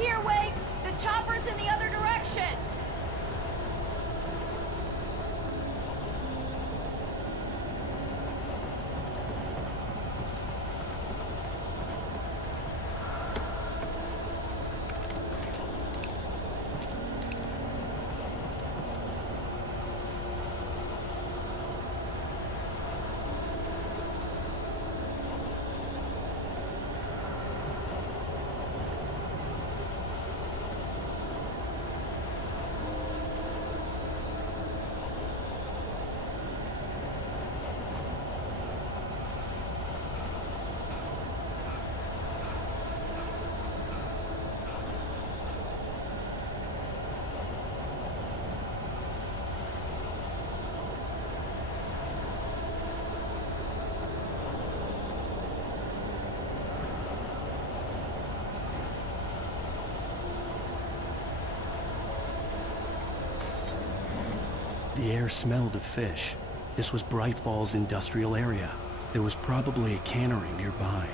here, Wake! The chopper's in the other direction! The air smelled of fish. This was Bright Falls industrial area. There was probably a cannery nearby.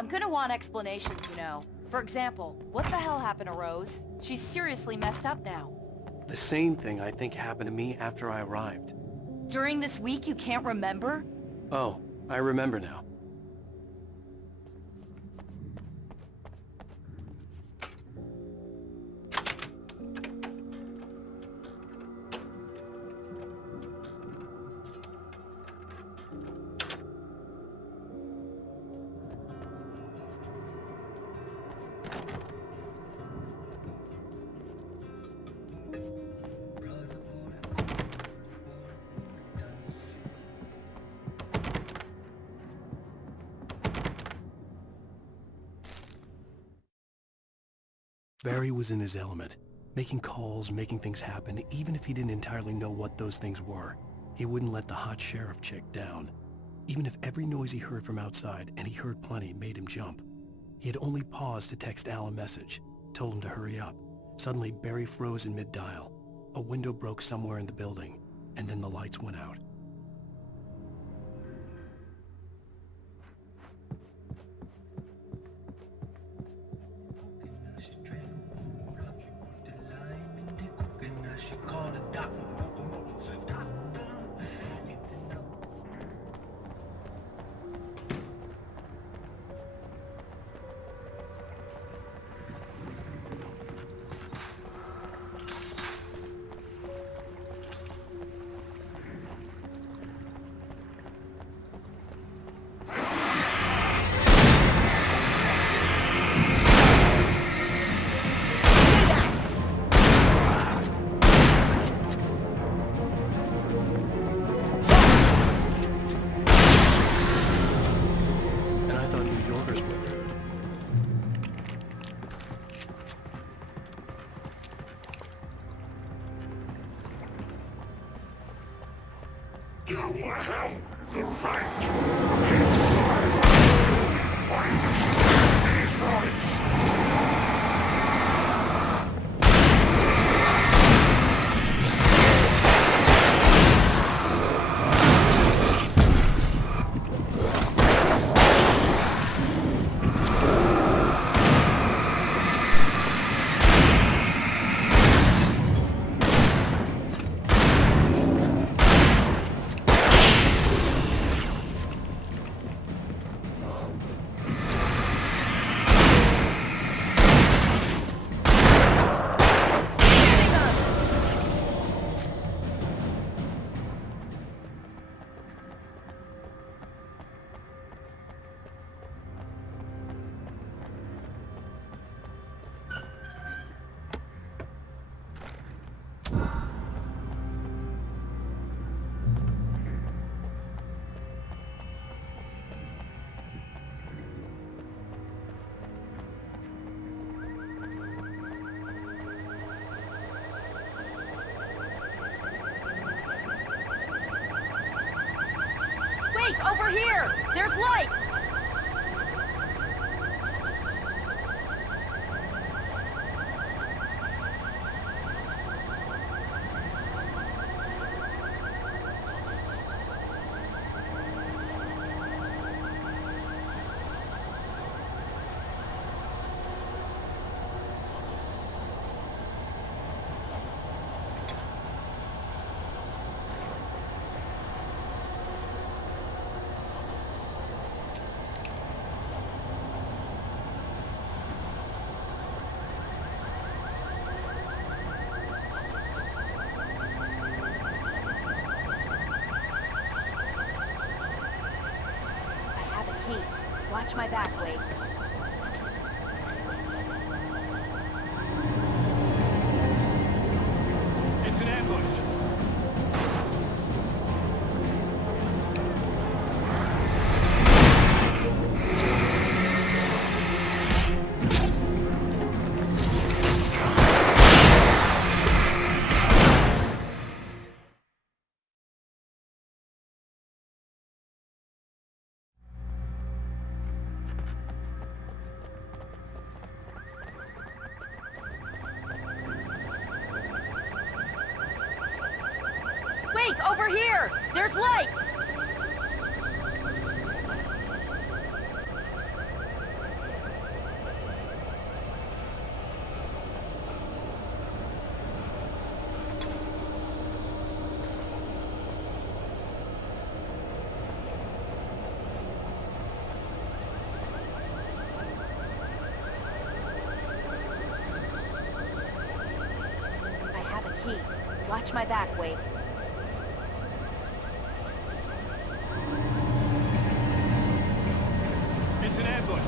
I'm gonna want explanations, you know. For example, what the hell happened to Rose? She's seriously messed up now. The same thing I think happened to me after I arrived. During this week you can't remember? Oh, I remember now. Barry was in his element, making calls, making things happen, even if he didn't entirely know what those things were. He wouldn't let the hot sheriff chick down. Even if every noise he heard from outside, and he heard plenty, made him jump. He had only paused to text Al a message, told him to hurry up. Suddenly, Barry froze in mid-dial. A window broke somewhere in the building, and then the lights went out. You have the right to his life. I understand these rights. Over here! There's light! Watch my back, Wade. It's an ambush. Over here! There's light! I have a key. Watch my back, Wade. It's an ambush.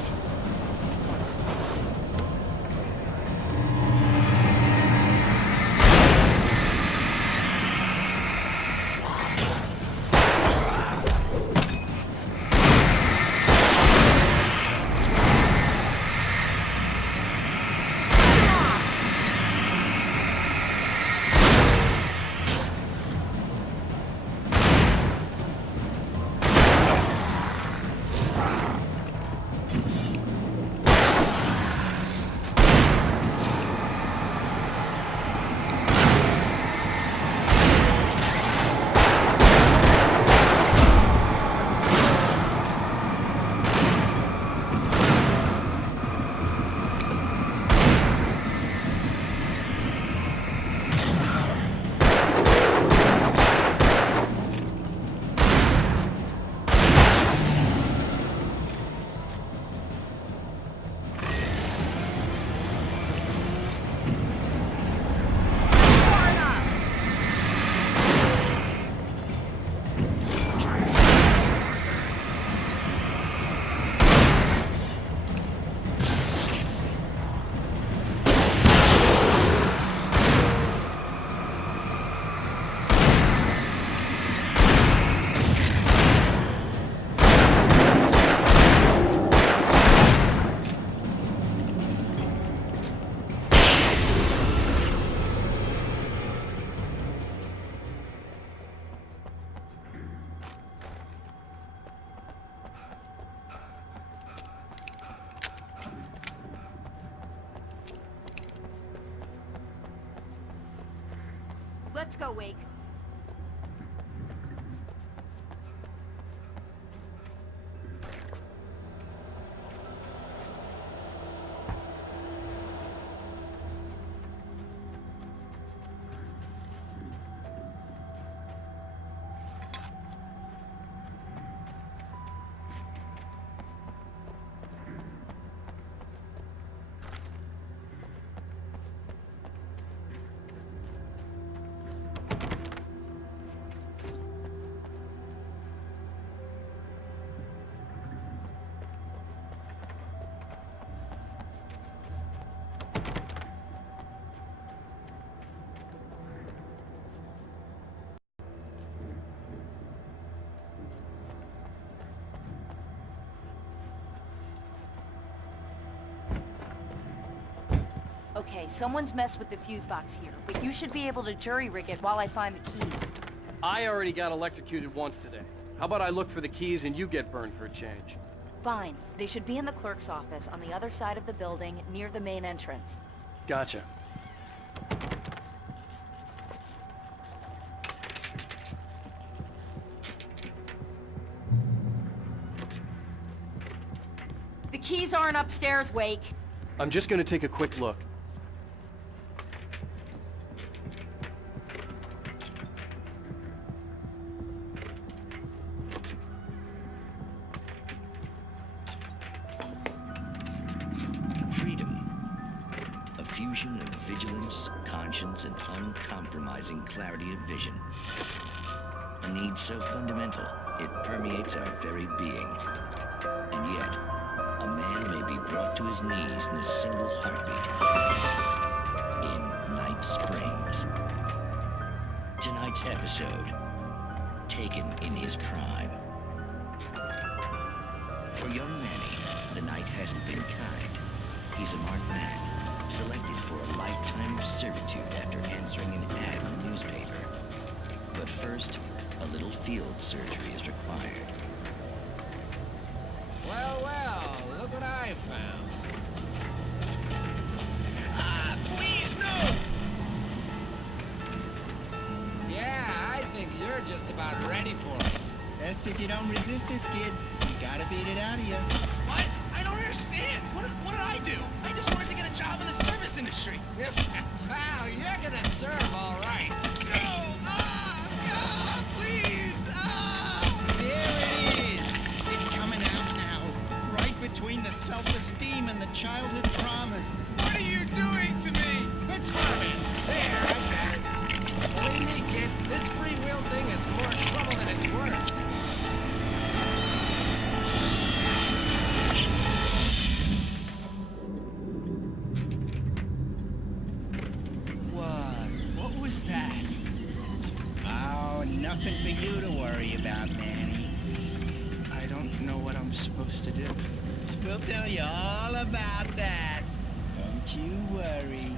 Let's go, Wake. Okay, someone's messed with the fuse box here, but you should be able to jury-rig it while I find the keys. I already got electrocuted once today. How about I look for the keys and you get burned for a change? Fine. They should be in the clerk's office on the other side of the building, near the main entrance. Gotcha. The keys aren't upstairs, Wake. I'm just gonna take a quick look. Freedom. A fusion of vigilance, conscience, and uncompromising clarity of vision. A need so fundamental, it permeates our very being. And yet, a man may be brought to his knees in a single heartbeat. In Night Springs. Tonight's episode, taken in his prime. For young Manny, the night hasn't been kind. He's a marked man, selected for a lifetime of servitude after answering an ad in the newspaper. But first, a little field surgery is required. Well, well, look what I found. Ah, please, no! Yeah, I think you're just about ready for it. Best if you don't resist this, kid. You gotta beat it out of you. What? I don't understand. What did I do? I just wanted to get a job in the service industry. Wow, you're gonna serve all right. No! Ah, please! Ah! There it is! It's coming out now. Right between the self-esteem and the childhood traumas. What are you doing to me? It's Marvin. There, I got it. Believe me, kid, this free will thing is more trouble than it's worth. What was that? Oh, nothing for you to worry about, Manny. I don't know what I'm supposed to do. We'll tell you all about that. Don't you worry.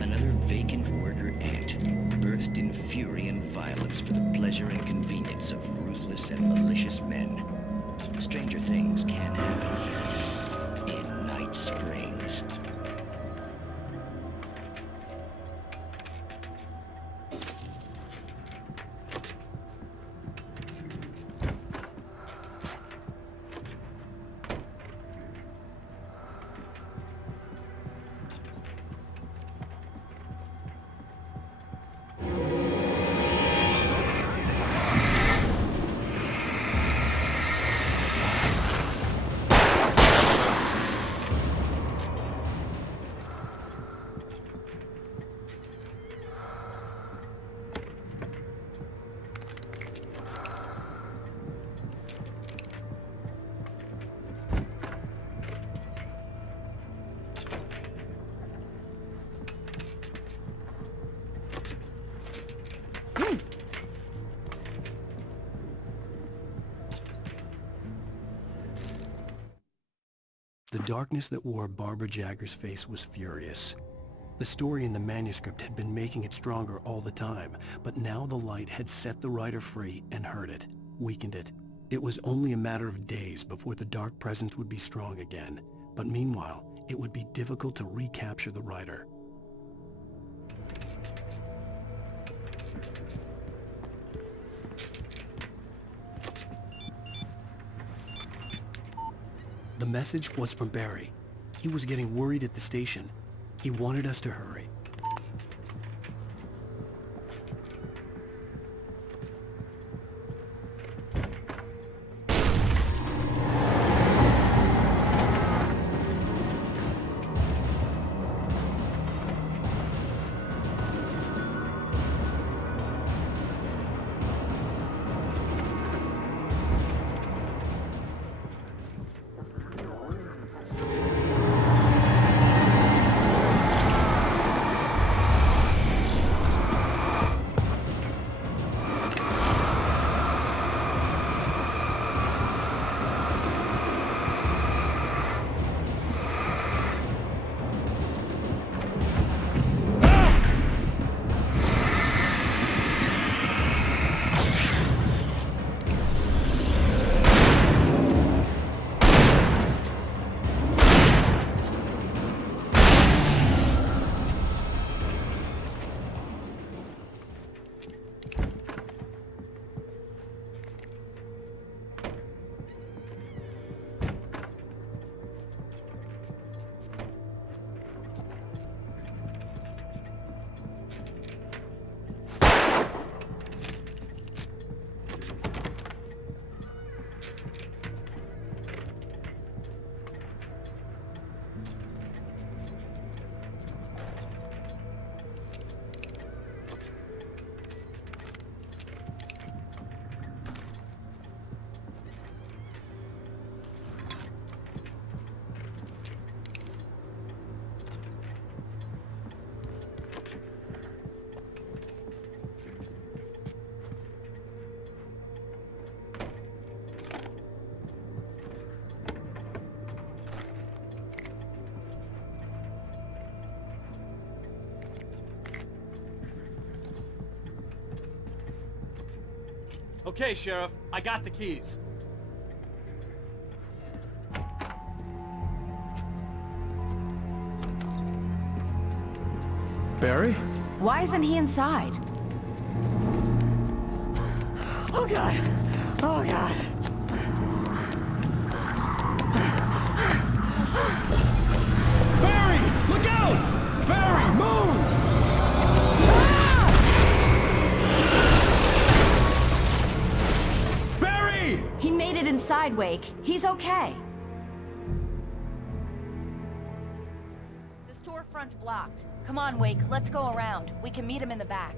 Another vacant worker ant, birthed in fury and violence for the pleasure and convenience of ruthless and malicious men. Stranger things can happen here in Night Springs. The darkness that wore Barbara Jagger's face was furious. The story in the manuscript had been making it stronger all the time, but now the light had set the writer free and hurt it, weakened it. It was only a matter of days before the dark presence would be strong again, but meanwhile, it would be difficult to recapture the writer. The message was from Barry. He was getting worried at the station. He wanted us to hurry. Okay, Sheriff, I got the keys. Barry? Why isn't he inside? Oh God! Oh God! Barry! Look out! Barry, move! Barry! He made it inside, Wake. He's okay. The storefront's blocked. Come on, Wake, let's go around. We can meet him in the back.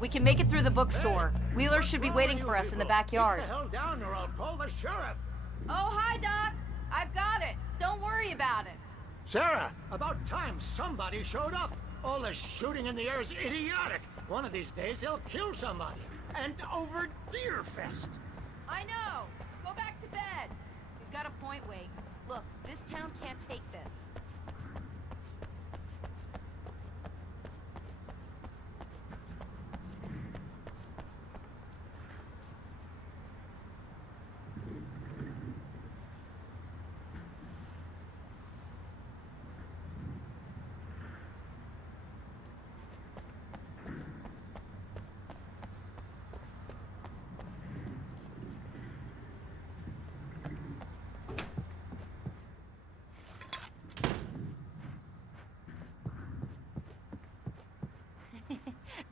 We can make it through the bookstore. Wheeler should be waiting for us in the backyard. Get the hell down or I'll call the sheriff. Oh, hi, Doc. I've got it. Don't worry about it. Sarah, about time somebody showed up. All this shooting in the air is idiotic. One of these days they'll kill somebody. And over Deerfest. I know! Go back to bed! He's got a point, Wake. Look, this town can't take this.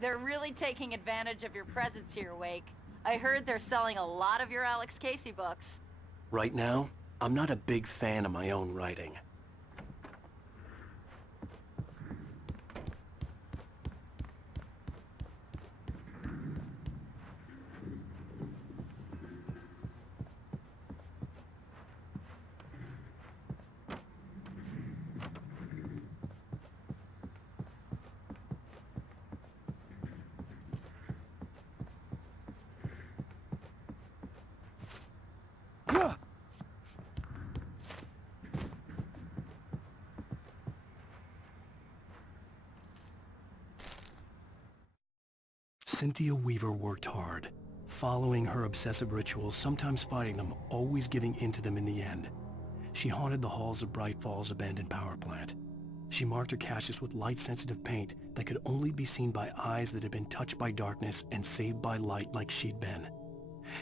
They're really taking advantage of your presence here, Wake. I heard they're selling a lot of your Alex Casey books. Right now, I'm not a big fan of my own writing. Cynthia Weaver worked hard, following her obsessive rituals, sometimes fighting them, always giving in to them in the end. She haunted the halls of Bright Falls' abandoned power plant. She marked her caches with light-sensitive paint that could only be seen by eyes that had been touched by darkness and saved by light like she'd been.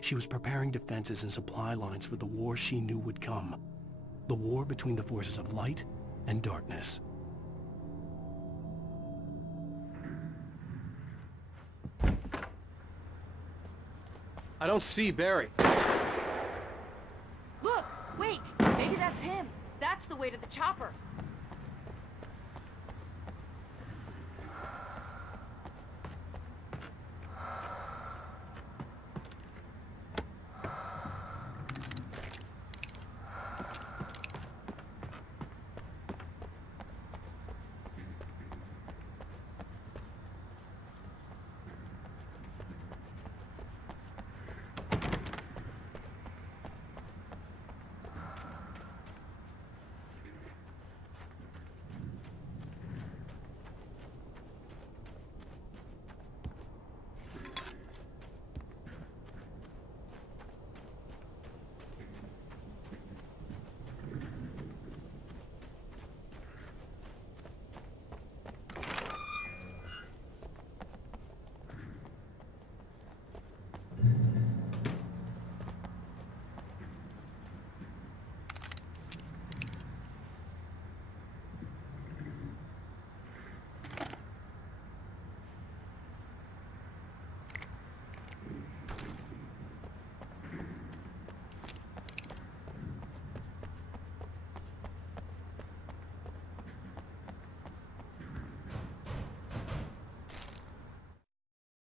She was preparing defenses and supply lines for the war she knew would come. The war between the forces of light and darkness. I don't see Barry. Look! Wake! Maybe that's him. That's the way to the chopper.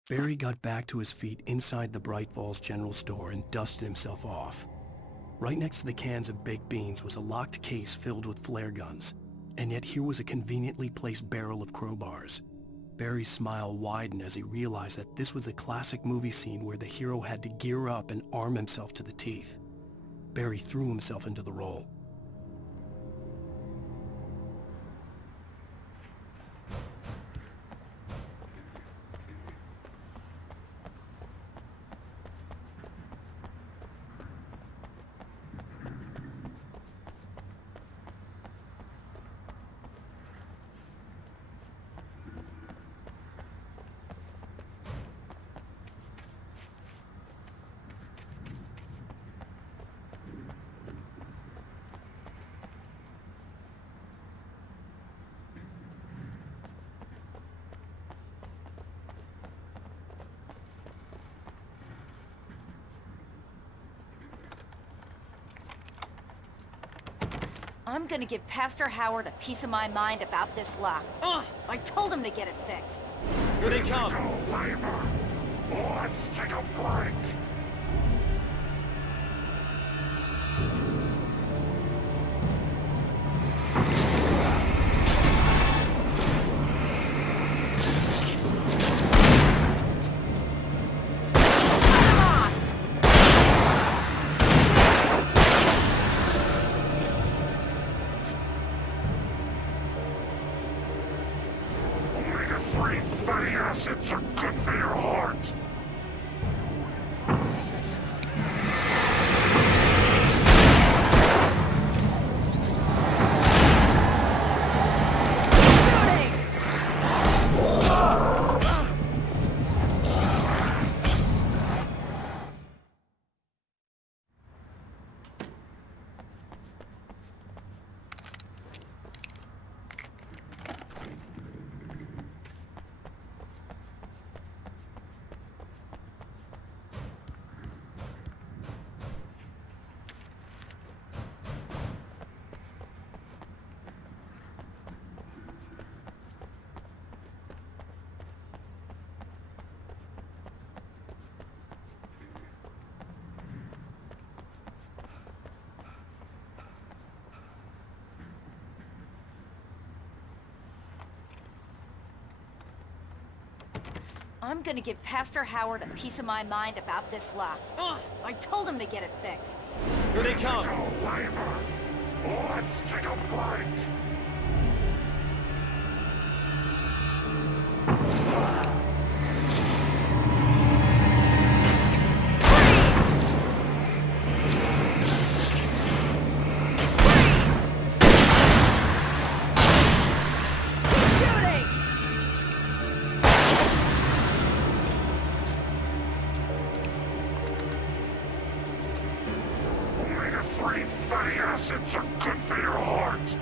Barry got back to his feet inside the Bright Falls General Store and dusted himself off. Right next to the cans of baked beans was a locked case filled with flare guns, and yet here was a conveniently placed barrel of crowbars. Barry's smile widened as he realized that this was the classic movie scene where the hero had to gear up and arm himself to the teeth. Barry threw himself into the role. I'm gonna give Pastor Howard a piece of my mind about this lock. Ugh! I told him to get it fixed. Here they come! Physical labor. Let's take a break. acids are good for your heart. I'm gonna give Pastor Howard a piece of my mind about this lock. Ugh, I told him to get it fixed. Here they come. Physical labor. Let's take a break. Omega-3 fatty acids are good for your heart.